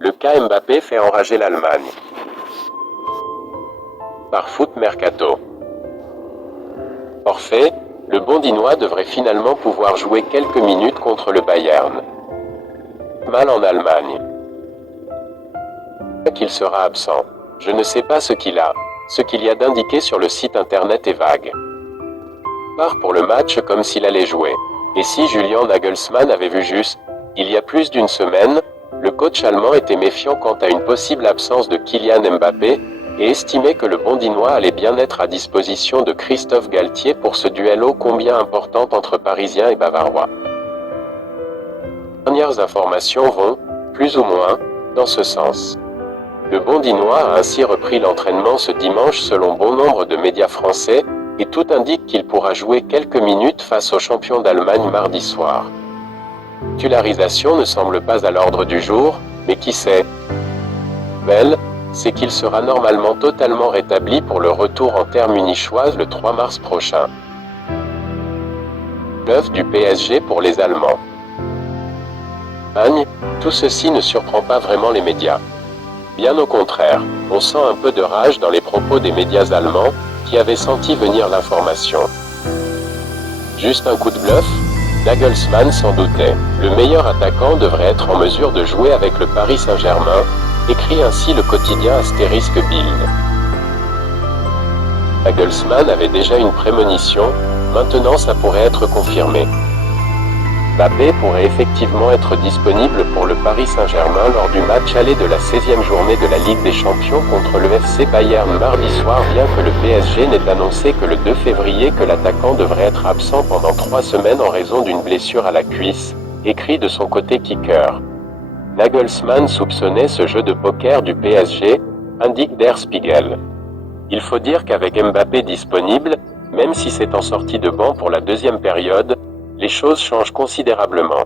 Le cas Mbappé fait enrager l'Allemagne. Par Foot Mercato. Forfait, le Bondinois devrait finalement pouvoir jouer quelques minutes contre le Bayern. Mal en Allemagne. Qu'il sera absent. Je ne sais pas ce qu'il a. Ce qu'il y a d'indiqué sur le site internet est vague. Part pour le match comme s'il allait jouer. Et si Julian Nagelsmann avait vu juste, il y a plus d'une semaine, le coach allemand était méfiant quant à une possible absence de Kylian Mbappé, et estimait que le Bondinois allait bien être à disposition de Christophe Galtier pour ce duel ô combien important entre Parisiens et Bavarois. Les dernières informations vont, plus ou moins, dans ce sens. Le Bondinois a ainsi repris l'entraînement ce dimanche selon bon nombre de médias français, et tout indique qu'il pourra jouer quelques minutes face aux champions d'Allemagne mardi soir. La titularisation ne semble pas à l'ordre du jour, mais qui sait? C'est qu'il sera normalement totalement rétabli pour le retour en terre munichoise le 3 mars prochain. L'œuvre du PSG pour les Allemands. Tout ceci ne surprend pas vraiment les médias. Bien au contraire, on sent un peu de rage dans les propos des médias allemands, qui avaient senti venir l'information. Juste un coup de bluff? Nagelsmann s'en doutait. Le meilleur attaquant devrait être en mesure de jouer avec le Paris Saint-Germain, écrit ainsi le quotidien Astérisque Bild. Nagelsmann avait déjà une prémonition, maintenant ça pourrait être confirmé. Mbappé pourrait effectivement être disponible pour le Paris Saint-Germain lors du match aller de la 16e journée de la Ligue des Champions contre le FC Bayern mardi soir, bien que le PSG n'ait annoncé que le 2 février que l'attaquant devrait être absent pendant 3 semaines en raison d'une blessure à la cuisse, écrit de son côté Kicker. Nagelsmann soupçonnait ce jeu de poker du PSG, indique Der Spiegel. Il faut dire qu'avec Mbappé disponible, même si c'est en sortie de banc pour la deuxième période, les choses changent considérablement.